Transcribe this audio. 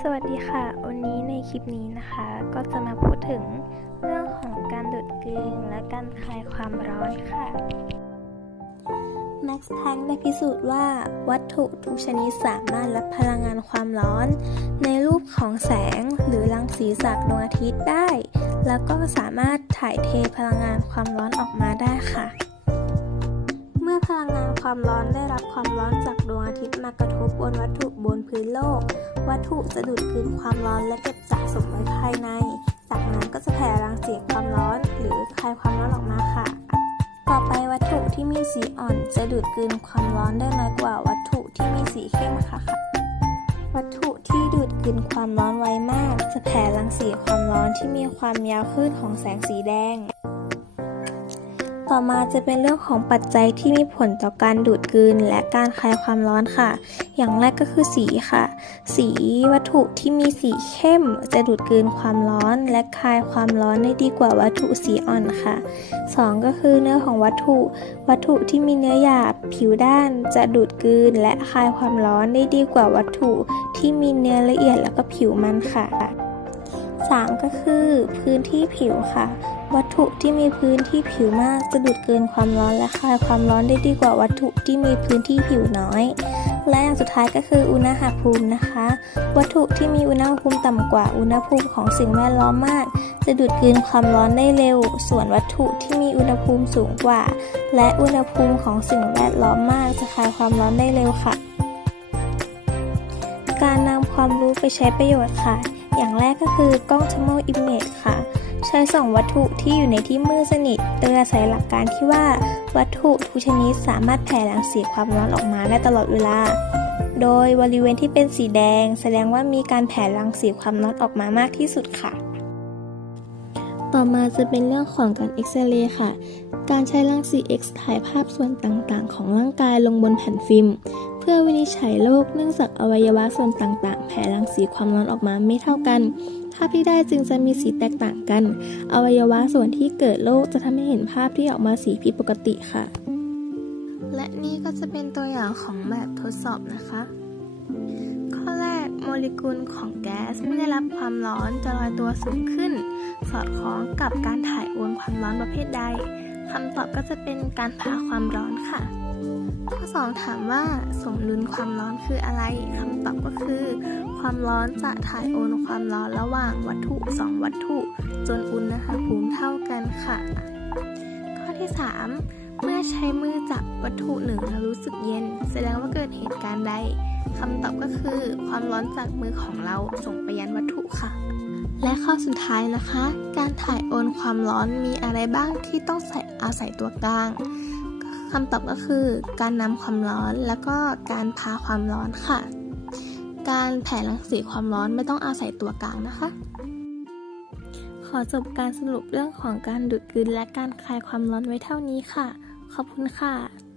สวัสดีค่ะ วันนี้ในคลิปนี้นะคะ ก็จะมาพูดถึงเรื่องของการดูดกลืนและการคลายความร้อนค่ะ Max Planck ได้พิสูจน์ว่าวัตถุทุกชนิดสามารถรับพลังงานความร้อน ในรูปของแสงหรือรังสีจากดวงอาทิตย์ได้ แล้วก็สามารถถ่ายเทพลังงานความร้อนออกมาได้ค่ะ มื่อพลังงานความร้อนได้รับความร้อนจากดวงอาทิตย์มากระทบบนวัตถุบนพื้นโลก วัตถุจะดูดกลืนความร้อนและเก็บสะสมไว้ภายใน จากนั้นก็จะแผ่รังสีความร้อน หรือคายความร้อนออกมาค่ะ ต่อไปวัตถุที่มีสีอ่อนจะดูดกลืนความร้อนได้น้อยกว่าวัตถุที่มีสีเข้มค่ะวัตถุที่ดูดกลืนความร้อนไวมาก จะแผ่รังสีความร้อนที่มีความยาวคลื่นของแสงสีแดง ต่อมาจะเป็นเรื่องของปัจจัยที่มีผลต่อการดูดกลืนและการคลายความร้อนค่ะ อย่างแรกก็คือสีค่ะ สีวัตถุที่มีสีเข้มจะดูดกลืนความร้อนและคลายความร้อนได้ดีกว่าวัตถุสีอ่อนค่ะ 2 ก็คือเนื้อของวัตถุ วัตถุที่มีเนื้อหยาบผิวด้านจะดูดกลืนและคลายความร้อนได้ดีกว่าวัตถุที่มีเนื้อละเอียดแล้วก็ผิวมันค่ะ 3 ก็คือพื้นที่ผิวค่ะ วัตถุที่มีพื้นที่ผิวมากจะดูดเกินความร้อนและคลายความร้อนได้ดีกว่าวัตถุที่มีพื้นที่ผิวน้อย และอย่างสุดท้ายก็คืออุณหภูมินะคะ วัตถุที่มีอุณหภูมิต่ำกว่าอุณหภูมิของสิ่งแวดล้อมมาก จะดูดกลืนความร้อนได้เร็ว ส่วนวัตถุที่มีอุณหภูมิสูงกว่า และอุณหภูมิของสิ่งแวดล้อมมากจะคลายความร้อนได้เร็วค่ะ การนำความรู้ไปใช้ประโยชน์ค่ะ อย่างแรกก็คือกล้อง thermal image ค่ะ ใช้ส่องวัตถุที่อยู่ในที่มืดสนิทโดยอาศัยหลักการที่ว่า วัตถุทุกชนิดสามารถแผ่รังสีความร้อนออกมาได้ตลอดเวลา โดยบริเวณที่เป็นสีแดง แสดงว่ามีการแผ่รังสีความร้อนออกมามากที่สุดค่ะ ต่อมาจะเป็นเรื่องของการเอ็กซเรย์ค่ะ การใช้รังสี X ถ่ายภาพส่วนต่างๆ ของร่างกายลงบนแผ่นฟิล์ม พื่อวินิจฉัยโรคเนื่องจากอวัยวะส่วนต่างๆ แผ่รังสีความร้อนออกมาไม่เท่ากันภาพที่ได้จึงจะมีสีแตกต่างกัน อวัยวะส่วนที่เกิดโรคจะทำให้เห็นภาพที่ออกมาสีผิดปกติค่ะ และนี่ก็จะเป็นตัวอย่างของแบบทดสอบนะคะ ข้อแรกโมเลกุลของแก๊สเมื่อได้รับความร้อนจะลอยตัวสูงขึ้น สอดคล้องกับการถ่ายโอนความร้อนประเภทใด คำตอบก็จะเป็นการพาความร้อนค่ะ ข้อ 2 ถามว่าสมดุลความร้อนคืออะไรคำตอบก็คือ ความร้อนจะถ่ายโอนความร้อนระหว่างวัตถุ 2 วัตถุ จนอุณหภูมิเท่ากันค่ะ ข้อที่ 3 เมื่อใช้มือจับวัตถุหนึ่งแล้วรู้สึกเย็น แสดงว่าเกิดเหตุการณ์ใดคำตอบก็คือ ความร้อนจากมือของเราส่งไปยันวัตถุค่ะ และข้อสุดท้ายนะคะ การถ่ายโอนความร้อนมีอะไรบ้างที่ต้องใส่อาศัยตัวกลางคำตอบก็คือ การนำความร้อนแล้วก็การพาความร้อนค่ะ การแผ่รังสีความร้อนไม่ต้องอาศัยตัวกลางนะคะ ขอจบการสรุปเรื่องของการดูดกลืนและการคลายความร้อนไว้เท่านี้ค่ะ ขอบคุณค่ะ